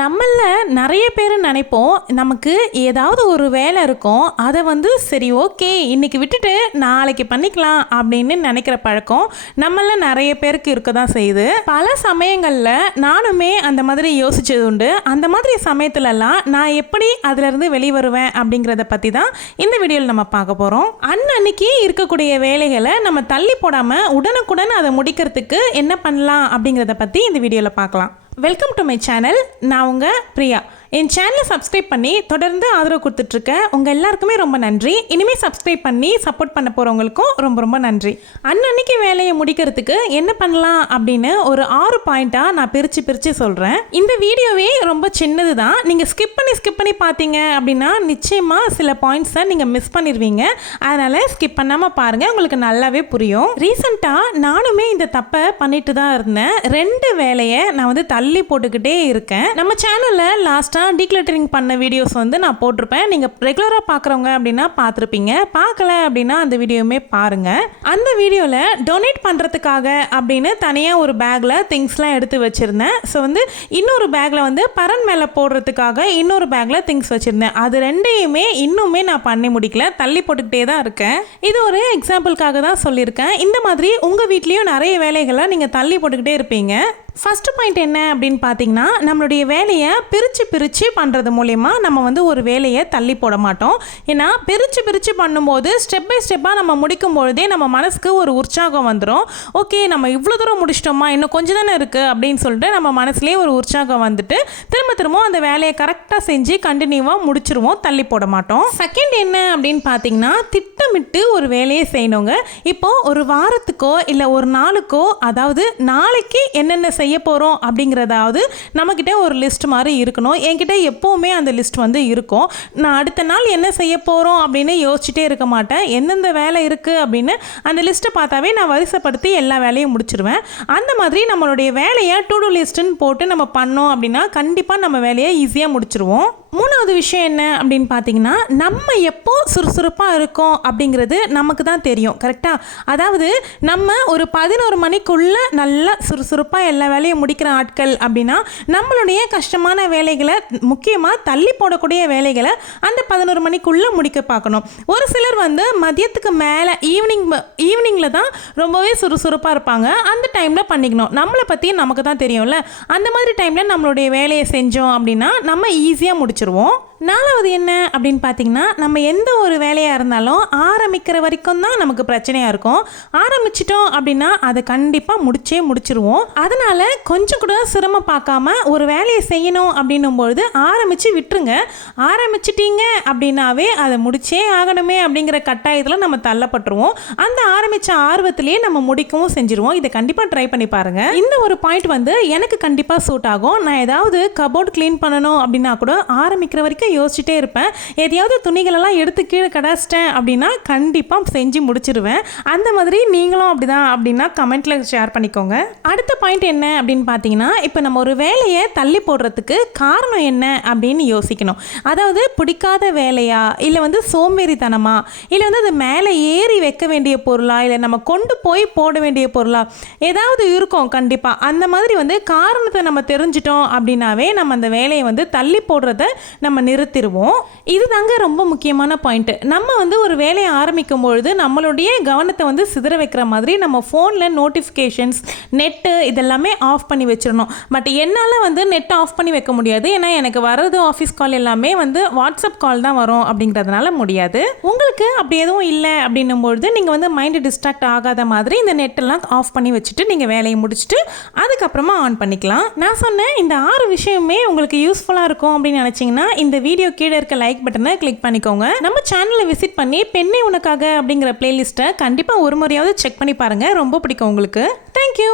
நம்மள நிறைய பேர் நினைப்போம். நமக்கு ஏதாவது ஒரு வேலை இருக்கும். அதை வந்து சரி ஓகே இன்னைக்கு விட்டுட்டு நாளைக்கு பண்ணிக்கலாம் அப்படின்னு நினைக்கிற பழக்கம் நம்மள நிறைய பேருக்கு இருக்க தான் செய்யுது. பல சமயங்களில் நானுமே அந்த மாதிரி யோசிச்சது உண்டு. அந்த மாதிரி சமயத்துலலாம் நான் எப்படி அதுலேருந்து வெளியே வருவேன் அப்படிங்கிறத பற்றி தான் இந்த வீடியோவில் நம்ம பார்க்க போகிறோம் அன்னன்னைக்கு இருக்கக்கூடிய வேலைகளை நம்ம தள்ளி போடாமல் உடனுக்குடன் அதை முடிக்கிறதுக்கு என்ன பண்ணலாம் அப்படிங்கிறத பற்றி இந்த வீடியோவில் பார்க்கலாம். வெல்கம் டு மை சேனல் நான் உங்கள் பிரியா. என் சேனலை சப்ஸ்கிரைப் பண்ணி தொடர்ந்து ஆதரவு கொடுத்துட்ருக்க உங்கள் எல்லாருக்குமே ரொம்ப நன்றி. இனிமேல் சப்ஸ்கிரைப் பண்ணி சப்போர்ட் பண்ண போகிறவங்களுக்கும் ரொம்ப ரொம்ப நன்றி. அன்னன்னைக்கு வேலையை முடிக்கிறதுக்கு என்ன பண்ணலாம் அப்படின்னு ஒரு ஆறு பாயிண்ட்டாக நான் பிரித்து பிரித்து சொல்கிறேன் இந்த வீடியோவே ரொம்ப சின்னது தான் நீங்கள் ஸ்கிப் பண்ணி ஸ்கிப் பண்ணி பார்த்தீங்க அப்படின்னா நிச்சயமாக சில பாயிண்ட்ஸை நீங்கள் மிஸ் பண்ணிடுவீங்க அதனால் ஸ்கிப் பண்ணாமல் பாருங்கள் உங்களுக்கு நல்லாவே புரியும். ரீசெண்டாக நானுமே இந்த தப்பை பண்ணிட்டு தான் இருந்தேன். ரெண்டு வேலையை நான் வந்து தள்ளி போட்டுக்கிட்டே இருக்கேன். நம்ம சேனலில் லாஸ்ட்டாக நான் டீக்ளட்டரிங் பண்ண வீடியோஸ் வந்து நான் போட்டிருப்பேன். நீங்கள் ரெகுலராக பார்க்குறவங்க அப்படின்னா பார்த்துருப்பீங்க. பார்க்கல அப்படின்னா அந்த வீடியோவுமே பாருங்கள் அந்த வீடியோவில் டொனேட் பண்ணுறதுக்காக அப்படின்னு தனியாக ஒரு பேக்கில் திங்ஸ்லாம் எடுத்து வச்சுருந்தேன். ஸோ வந்து இன்னொரு பேக்கில் வந்து பரன் மேலே போடுறதுக்காக இன்னொரு பேக்கில் திங்ஸ் வச்சுருந்தேன். அது ரெண்டையுமே இன்னுமே நான் பண்ணி முடிக்கல. தள்ளி போட்டுக்கிட்டே தான் இருக்கேன். இது ஒரு எக்ஸாம்பிளுக்காக தான் சொல்லியிருக்கேன். இந்த மாதிரி உங்கள் வீட்லேயும் நிறைய வேலைகளை நீங்கள் தள்ளி போட்டுக்கிட்டே இருப்பீங்க. ஃபர்ஸ்ட் பாயிண்ட் என்ன அப்படின்னு பார்த்தீங்கன்னா நம்மளுடைய வேலையை பிரித்து பிரித்து பண்ணுறது மூலயமா நம்ம வந்து ஒரு வேலையை தள்ளி போட மாட்டோம். ஏன்னா பிரித்து பிரித்து பண்ணும்போது ஸ்டெப் பை ஸ்டெப்பாக நம்ம முடிக்கும் பொழுதே நம்ம மனசுக்கு ஒரு உற்சாகம் வந்துடும் ஓகே நம்ம இவ்வளோ தூரம் முடிச்சிட்டோமா? இன்னும் கொஞ்சம் தானே இருக்குது அப்படின்னு சொல்லிட்டு நம்ம மனசுலேயே ஒரு உற்சாகம் வந்துட்டு திரும்ப திரும்ப அந்த வேலையை கரெக்டாக செஞ்சு கண்டினியூவாக முடிச்சிருவோம் தள்ளி போட மாட்டோம். செகண்ட் என்ன அப்படின்னு பார்த்தீங்கன்னா திட்டமிட்டு ஒரு வேலையை செய்யணுங்க. இப்போது ஒரு வாரத்துக்கோ இல்லை ஒரு நாளுக்கோ அதாவது நாளைக்கு என்னென்ன செய்ய போகிறோம் அப்படிங்கிறதாவது நம்மக்கிட்ட ஒரு லிஸ்ட் மாதிரி இருக்கணும். என்கிட்ட எப்போவுமே அந்த லிஸ்ட் வந்து இருக்கும். நான் அடுத்த நாள் என்ன செய்ய போகிறோம் அப்படின்னு யோசிச்சுட்டே இருக்க மாட்டேன். எந்தெந்த வேலை இருக்குது அப்படின்னு அந்த லிஸ்ட்டை பார்த்தாவே நான் வரிசைப்படுத்தி எல்லா வேலையும் முடிச்சிருவேன். அந்த மாதிரி நம்மளுடைய வேலையை டு டூ லிஸ்ட்டுன்னு போட்டு நம்ம பண்ணோம் அப்படின்னா கண்டிப்பாக நம்ம வேலையை ஈஸியாக முடிச்சிருவோம். மூணாவது விஷயம் என்ன அப்படின்னு பார்த்தீங்கன்னா நம்ம எப்போ சுறுசுறுப்பாக இருக்கோம் அப்படிங்கிறது நமக்கு தான் தெரியும். கரெக்டாக அதாவது நம்ம ஒரு பதினோரு மணிக்குள்ளே நல்லா சுறுசுறுப்பாக எல்லா வேலையை முடிக்கிற ஆட்கள் அப்படின்னா நம்மளுடைய கஷ்டமான வேலைகளை முக்கியமாக தள்ளி போடக்கூடிய வேலைகளை அந்த பதினோரு மணிக்குள்ளே முடிக்க பார்க்கணும். ஒரு சிலர் வந்து மதியத்துக்கு மேலே ஈவினிங் ஈவினிங்கில் தான் ரொம்பவே சுறுசுறுப்பாக இருப்பாங்க. அந்த டைமில் பண்ணிக்கணும். நம்மளை பற்றி நமக்கு தான் தெரியும்ல. அந்த மாதிரி டைமில் நம்மளுடைய வேலையை செஞ்சோம் அப்படின்னா நம்ம ஈஸியாக முடிச்சிருவோம். நாலாவது என்ன அப்படின்னு பார்த்தீங்கன்னா நம்ம எந்த ஒரு வேலையாக இருந்தாலும் ஆரம்பிக்கிற வரைக்கும் தான் நமக்கு பிரச்சனையாக இருக்கும். ஆரம்பிச்சிட்டோம் அப்படின்னா அதை கண்டிப்பாக முடிச்சே முடிச்சிருவோம். அதனால் கொஞ்சம் கூட சிரமம் பார்க்காம ஒரு வேலையை செய்யணும் அப்படின்னும் பொழுது ஆரம்பித்து விட்டுருங்க. ஆரம்பிச்சிட்டீங்க அப்படின்னாவே அதை முடிச்சே ஆகணுமே அப்படிங்கிற கட்டாயத்தில் நம்ம தள்ளப்பட்டுருவோம். அந்த ஆரம்பித்த ஆர்வத்திலேயே நம்ம முடிக்கவும் செஞ்சுருவோம். இதை கண்டிப்பாக ட்ரை பண்ணி பாருங்கள் இந்த ஒரு பாயிண்ட் வந்து எனக்கு கண்டிப்பாக சூட் ஆகும். நான் ஏதாவது கபோர்ட் க்ளீன் பண்ணணும் அப்படின்னா கூட ஆரம்பிக்கிற வரைக்கும் யோசிச்சுட்டே இருப்பேன். எதையாவது துணிகளெல்லாம் எடுத்து கீழே கடாச்சிட்டேன் அப்படின்னா கண்டிப்பாக செஞ்சு முடிச்சிருவேன். அந்த மாதிரி நீங்களும் அப்படிதான் அப்படின்னா கமெண்ட்டில் ஷேர் பண்ணிக்கோங்க. அடுத்த பாயிண்ட் என்ன அப்படின்னு பார்த்தீங்கன்னா இப்போ நம்ம ஒரு வேலையை தள்ளி போடுறதுக்கு காரணம் என்ன அப்படின்னு யோசிக்கணும். அதாவது பிடிக்காத வேலையா? இல்லை வந்து சோம்பேறித்தனமா? இல்லை வந்து அது மேலே ஏறி வைக்க வேண்டிய பொருளா? இல்லை நம்ம கொண்டு போய் போட வேண்டிய பொருளா? ஏதாவது இருக்கும் கண்டிப்பாக அந்த மாதிரி வந்து காரணத்தை நம்ம தெரிஞ்சிட்டோம் அப்படின்னாவே நம்ம அந்த வேலையை வந்து தள்ளி போடுறத நம்ம நிறுத்திடுவோம். இது தாங்க ரொம்ப முக்கியமான பாயிண்ட்டு நம்ம வந்து ஒரு வேலையை ஆரம்பிக்கும் பொழுது நம்மளுடைய கவனத்தை வந்து சிதற வைக்கிற மாதிரி நம்ம ஃபோனில் நோட்டிஃபிகேஷன்ஸ் நெட்டு இதெல்லாமே ஆஃப் பண்ணி வச்சிடணும். பட் என்னால் வந்து நெட் ஆஃப் பண்ணி வைக்க முடியாது. ஏன்னா எனக்கு வர்றது ஆஃபீஸ் கால் எல்லாமே வந்து வாட்ஸ்அப் கால் தான் வரும் அப்படிங்கிறதுனால முடியாது. உங்களுக்கு அப்படி எதுவும் இல்லை அப்படின்னும் பொழுது நீங்கள் வந்து மைண்டு டிஸ்ட்ராக்ட் ஆகாத மாதிரி இந்த நெட்டெல்லாம் ஆஃப் பண்ணி வச்சுட்டு நீங்கள் வேலையை முடிச்சுட்டு அதுக்கப்புறமா ஆன் பண்ணிக்கலாம். நான் சொன்னேன் இந்த ஆறு விஷயமே உங்களுக்கு யூஸ்ஃபுல்லாக இருக்கும் அப்படின்னு நினச்சிங்கன்னா இந்த வீடியோ கீழே இருக்க லைக் பட்டனை கிளிக் பண்ணிக்கோங்க. நம்ம சேனலை விசிட் பண்ணி பெண்ணே உனக்காக அப்படிங்கிற பிளேலிஸ்ட்டை கண்டிப்பாக ஒரு முறையாவது செக் பண்ணி பாருங்கள் ரொம்ப பிடிக்கும் உங்களுக்கு. தேங்க்யூ